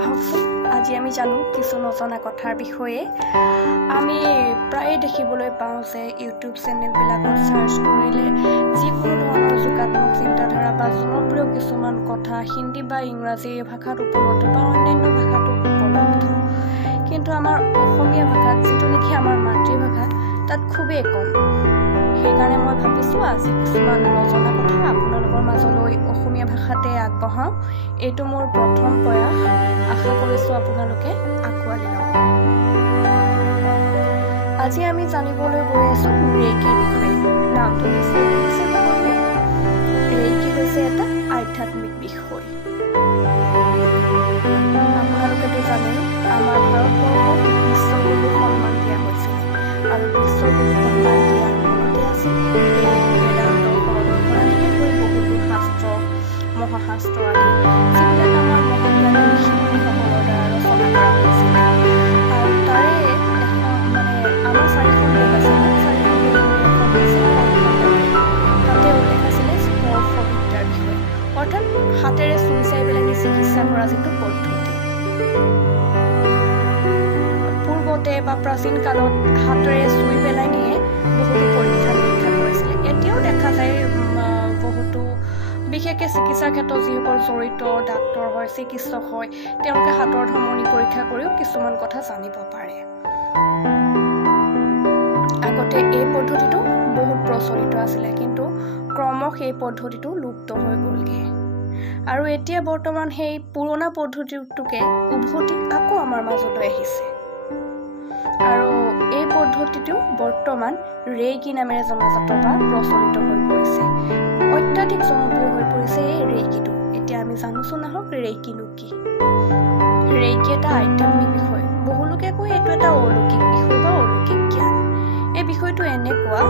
আহকচোন আজি আমি জানো কিছু নজনা কথাৰ বিষয়ে। আমি প্ৰায়ে দেখিবলৈ পাওঁ যে ইউটিউব চেনেলবিলাকত চাৰ্চ কৰিলে যিকোনো ধৰণৰ যোগাত্মক চিন্তাধাৰা বা জনপ্ৰিয় কিছুমান কথা হিন্দী বা ইংৰাজী ভাষাত উপলব্ধ বা অন্যান্য ভাষাতো উপলব্ধ, কিন্তু আমাৰ অসমীয়া ভাষাত যিটো নেকি আমাৰ মাতৃভাষা তাত খুবেই কম। সেইকাৰণে মই ভাবিছোঁ আজি কিছুমান নজনা কথা আপোনালোকৰ মাজলৈ অসমীয়া ভাষাতে আগবঢ়াওঁ। এইটো মোৰ প্ৰথম প্ৰয়াস, আশা কৰিছোঁ আপোনালোকে আঁকোৱালি ল'ব। আজি আমি জানিবলৈ গৈ আছোঁ ৰেইকিৰ বিষয়ে। নামটো নিশ্চয় শুনিছে সকলোৱে। ৰেইকি হৈছে এটা আধ্যাত্মিক বিষয়। আপোনালোকেতো জানেই আমাৰ ভাৰতবৰ্ষক বিশ্বগুৰু সন্মান দিয়া হৈছিল, আৰু বিশ্বগুৰু সন্মান দিয়াৰ মূলতে আছিল বেদান্ত সৰলৰপৰা হৈ বহুতো শাস্ত্ৰ, মহাশাস্ত্ৰ আদি যিবিলাক আমাৰ মহাজ্ঞানী ঋষিমুনিসকলৰ দ্বাৰা ৰচনা কৰা হৈছিল। আৰু তাৰে আমাৰ 4খন বেদ আছে, 4খন তাতে উল্লেখ আছিলে স্পৰ্শবিদ্যাৰ বিষয়ে, অৰ্থাৎ হাতেৰে চুই চাই পেলাই চিকিৎসা কৰা যিটো পদ্ধতি। পূৰ্বতে বা প্ৰাচীন কালত হাতেৰে চুই পেলাই নিয়ে বহুতো পৰীক্ষা নিৰীক্ষা কৰিছিলে। এতিয়াও দেখা যায় বহুতো বিশেষকৈ চিকিৎসাৰ ক্ষেত্ৰত যিসকল জড়িত ডাক্তৰ হয়, চিকিৎসক হয়, তেওঁলোকে হাতৰ ধমনী পৰীক্ষা কৰিও কিছুমান কথা জানিব পাৰে। আগতে এই পদ্ধতিটো বহুত প্ৰচলিত আছিলে, কিন্তু ক্ৰমশ এই পদ্ধতিটো লুপ্ত হৈ গ'লগৈ। আৰু এতিয়া বৰ্তমান সেই পুৰণা পদ্ধতিটোকে উভতি আকৌ আমাৰ মাজলৈ আহিছে। আৰু এই পদ্ধতিটো বৰ্তমান ৰেইকি নামেৰে জনাজাত বা প্ৰচলিত হৈ পৰিছে। অত্যাধিক জনপ্ৰিয় হৈ পৰিছে এই ৰেইকিটো। এতিয়া আমি জানোচোন আহক ৰেইকিনো কি। ৰেইকি এটা আধ্যাত্মিক বিষয়। বহুলোকে কয় এইটো এটা অলৌকিক বিষয় বা অলৌকিক জ্ঞান। এই বিষয়টো এনেকুৱা,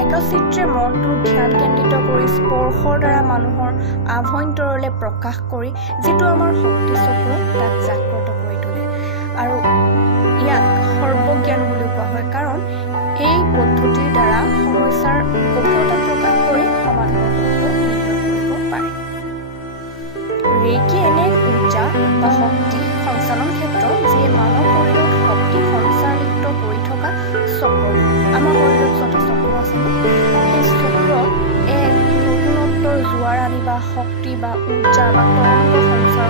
একচিত্ৰে মনটো ধ্যান কেন্দ্ৰিত কৰি স্পৰ্শৰ দ্বাৰা মানুহৰ আভ্যন্তৰলৈ প্ৰকাশ কৰি যিটো আমাৰ শক্তি চক্ৰ তাক জাগ্ৰত কৰি তোলে। আৰু ইয়াক সৰ্বজ্ঞান বুলিও কোৱা হয়, কাৰণ এই পদ্ধতিৰ দ্বাৰা সমস্যাৰ গভীৰতা প্ৰকাশ কৰি সমাধানৰ পথ নিৰ্ণয় কৰিব পাৰে। ৰেইকি এনে ঊৰ্জা বা শক্তি সঞ্চালন ক্ষেত্ৰ যিয়ে মানৱ শৰীৰত শক্তি সঞ্চালিত কৰি থকা চক্ৰ। আমাৰ শৰীৰত যত চক্ৰ আছে, সেই চক্ৰত এক নতুনত্বৰ জোৱাৰ আনিবা শক্তি বা ঊৰ্জা বা তৰংগ সঞ্চাৰ